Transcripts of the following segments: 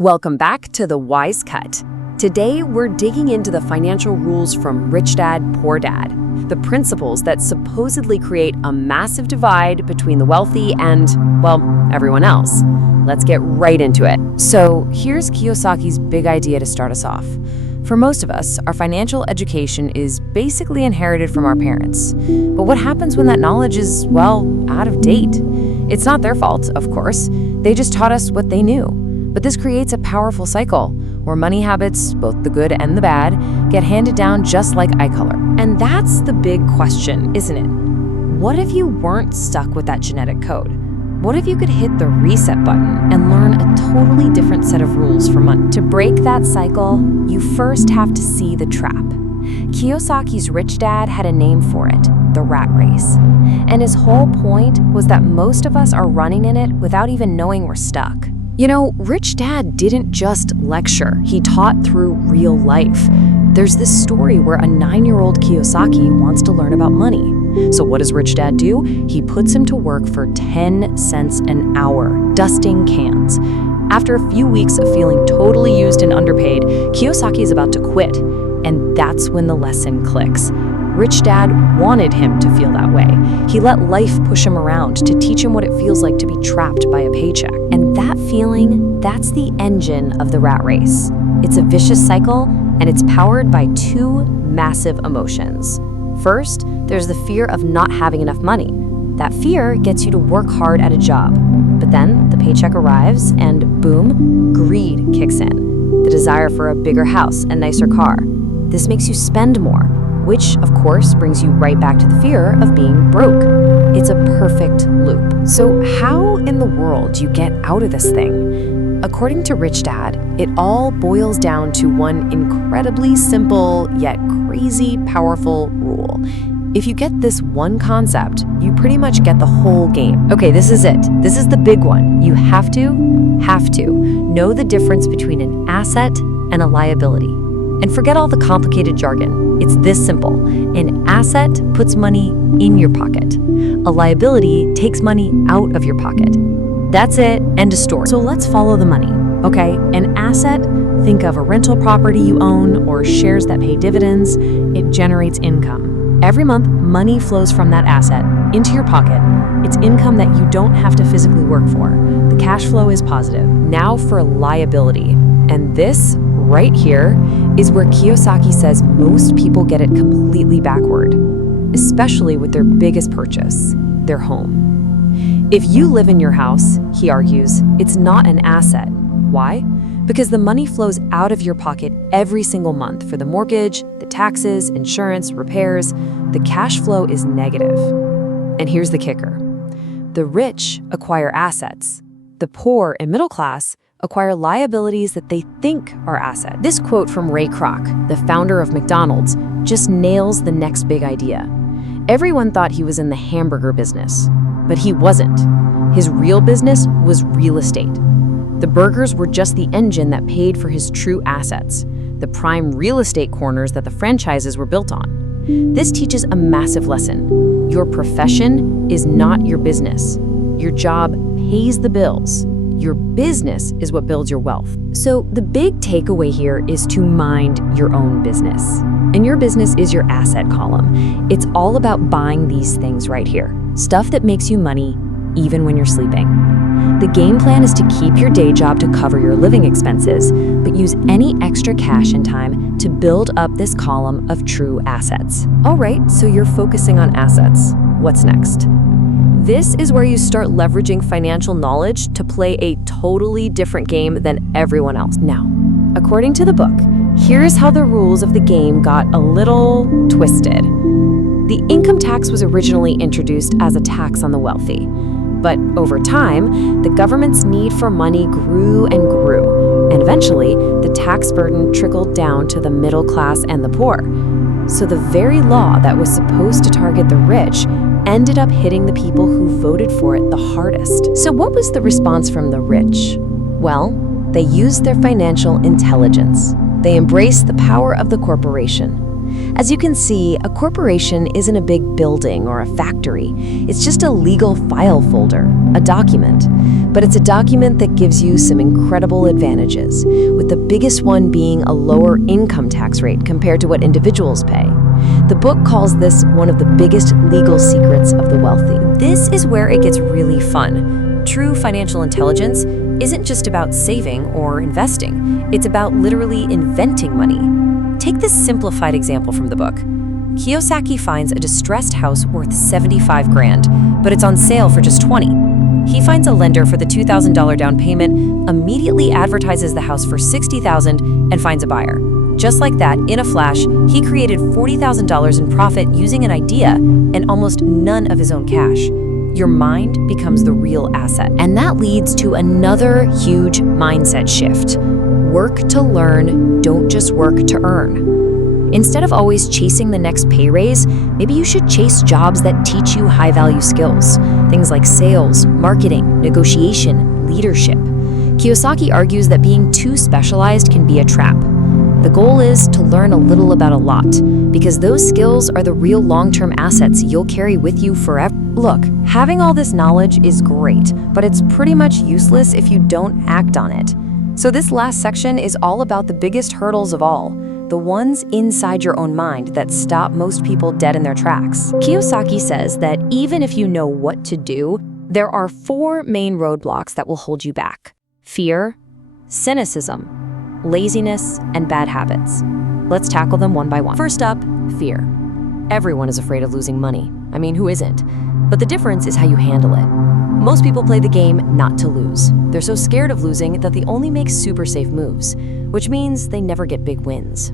Welcome back to The Wise Cut. Today, we're digging into the financial rules from Rich Dad, Poor Dad, the principles that supposedly create a massive divide between the wealthy and, well, everyone else. Let's get right into it. So, here's Kiyosaki's big idea to start us off. For most of us, our financial education is basically inherited from our parents. But what happens when that knowledge is, well, out of date? It's not their fault, of course. They just taught us what they knew. But this creates a powerful cycle where money habits, both the good and the bad, get handed down just like eye color. And that's the big question, isn't it? What if you weren't stuck with that genetic code? What if you could hit the reset button and learn a totally different set of rules for money? To break that cycle, you first have to see the trap. Kiyosaki's rich dad had a name for it, the rat race. And his whole point was that most of us are running in it without even knowing we're stuck. You know, Rich Dad didn't just lecture, he taught through real life. There's this story where a 9-year-old Kiyosaki wants to learn about money. So what does Rich Dad do? He puts him to work for 10 cents an hour, dusting cans. After a few weeks of feeling totally used and underpaid, Kiyosaki is about to quit. And that's when the lesson clicks. Rich Dad wanted him to feel that way. He let life push him around to teach him what it feels like to be trapped by a paycheck. And that feeling, that's the engine of the rat race. It's a vicious cycle, and it's powered by two massive emotions. First, there's the fear of not having enough money. That fear gets you to work hard at a job. But then the paycheck arrives and boom, greed kicks in. The desire for a bigger house and nicer car. This makes you spend more, which of course brings you right back to the fear of being broke. It's a perfect loop. So how in the world do you get out of this thing? According to Rich Dad, it all boils down to one incredibly simple yet crazy powerful rule. If you get this one concept, you pretty much get the whole game. Okay, this is it. This is the big one. You have to know the difference between an asset and a liability. And forget all the complicated jargon. It's this simple. An asset puts money in your pocket. A liability takes money out of your pocket. That's it, end of story. So let's follow the money, okay? An asset, think of a rental property you own or shares that pay dividends. It generates income. Every month, money flows from that asset into your pocket. It's income that you don't have to physically work for. The cash flow is positive. Now for liability. And this right here is where Kiyosaki says most people get it completely backward, especially with their biggest purchase, their home. If you live in your house, he argues, it's not an asset. Why? Because the money flows out of your pocket every single month for the mortgage, the taxes, insurance, repairs. The cash flow is negative. And here's the kicker. The rich acquire assets. The poor and middle class acquire liabilities that they think are assets. This quote from Ray Kroc, the founder of McDonald's, just nails the next big idea. Everyone thought he was in the hamburger business, but he wasn't. His real business was real estate. The burgers were just the engine that paid for his true assets, the prime real estate corners that the franchises were built on. This teaches a massive lesson. Your profession is not your business. Your job pays the bills. Your business is what builds your wealth. So the big takeaway here is to mind your own business. And your business is your asset column. It's all about buying these things right here. Stuff that makes you money even when you're sleeping. The game plan is to keep your day job to cover your living expenses, but use any extra cash and time to build up this column of true assets. All right, so you're focusing on assets. What's next? This is where you start leveraging financial knowledge to play a totally different game than everyone else. Now, according to the book, here's how the rules of the game got a little twisted. The income tax was originally introduced as a tax on the wealthy. But over time, the government's need for money grew and grew, and eventually, the tax burden trickled down to the middle class and the poor. So the very law that was supposed to target the rich ended up hitting the people who voted for it the hardest. So what was the response from the rich? Well, they used their financial intelligence. They embraced the power of the corporation. As you can see, a corporation isn't a big building or a factory. It's just a legal file folder, a document. But it's a document that gives you some incredible advantages, with the biggest one being a lower income tax rate compared to what individuals pay. The book calls this one of the biggest legal secrets of the wealthy. This is where it gets really fun. True financial intelligence isn't just about saving or investing. It's about literally inventing money. Take this simplified example from the book. Kiyosaki finds a distressed house worth 75 grand, but it's on sale for just 20. He finds a lender for the $2,000 down payment, immediately advertises the house for $60,000 and finds a buyer. Just like that, in a flash, he created $40,000 in profit using an idea and almost none of his own cash. Your mind becomes the real asset. And that leads to another huge mindset shift. Work to learn, don't just work to earn. Instead of always chasing the next pay raise, maybe you should chase jobs that teach you high-value skills. Things like sales, marketing, negotiation, leadership. Kiyosaki argues that being too specialized can be a trap. The goal is to learn a little about a lot, because those skills are the real long-term assets you'll carry with you forever. Look, having all this knowledge is great, but it's pretty much useless if you don't act on it. So this last section is all about the biggest hurdles of all, the ones inside your own mind that stop most people dead in their tracks. Kiyosaki says that even if you know what to do, there are 4 main roadblocks that will hold you back: fear, cynicism, laziness, and bad habits. Let's tackle them one by one. First up, fear. Everyone is afraid of losing money. I mean, who isn't? But the difference is how you handle it. Most people play the game not to lose. They're so scared of losing that they only make super safe moves, which means they never get big wins.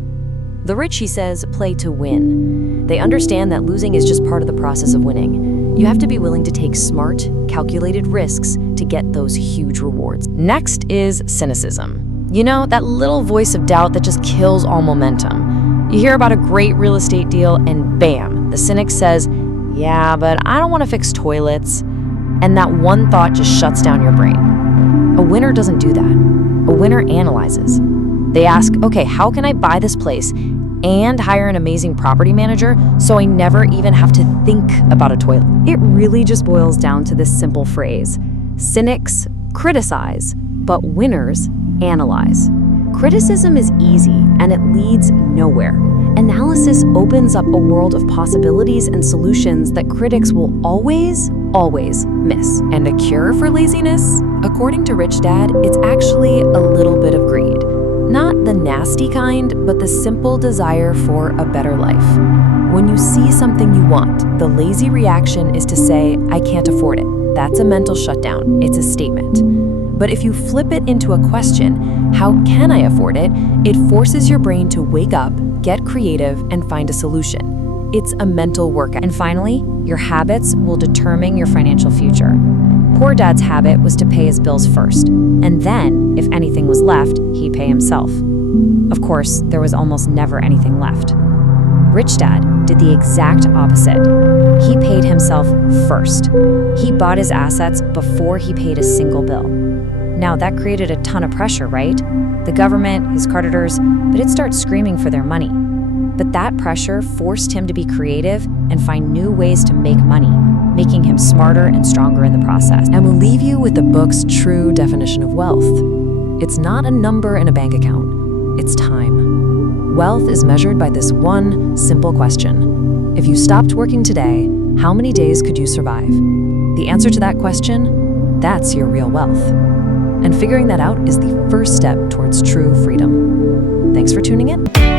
The rich, he says, play to win. They understand that losing is just part of the process of winning. You have to be willing to take smart, calculated risks to get those huge rewards. Next is cynicism. You know, that little voice of doubt that just kills all momentum. You hear about a great real estate deal and bam, the cynic says, yeah, but I don't want to fix toilets. And that one thought just shuts down your brain. A winner doesn't do that. A winner analyzes. They ask, okay, how can I buy this place and hire an amazing property manager so I never even have to think about a toilet? It really just boils down to this simple phrase. Cynics criticize, but winners analyze. Criticism is easy and it leads nowhere. Analysis opens up a world of possibilities and solutions that critics will always miss. And a cure for laziness? According to Rich Dad, it's actually a little bit of greed. Not the nasty kind, but the simple desire for a better life. When you see something you want, the lazy reaction is to say, I can't afford it. That's a mental shutdown. It's a statement. But if you flip it into a question, how can I afford it? It forces your brain to wake up, get creative, and find a solution. It's a mental workout. And finally, your habits will determine your financial future. Poor Dad's habit was to pay his bills first, and then, if anything was left, he'd pay himself. Of course, there was almost never anything left. Rich Dad did the exact opposite. He paid himself first. He bought his assets before he paid a single bill. Now, that created a ton of pressure, right? The government, his creditors, but it starts screaming for their money. But that pressure forced him to be creative and find new ways to make money, making him smarter and stronger in the process. And we'll leave you with the book's true definition of wealth. It's not a number in a bank account, it's time. Wealth is measured by this one simple question. If you stopped working today, how many days could you survive? The answer to that question, that's your real wealth. And figuring that out is the first step towards true freedom. Thanks for tuning in.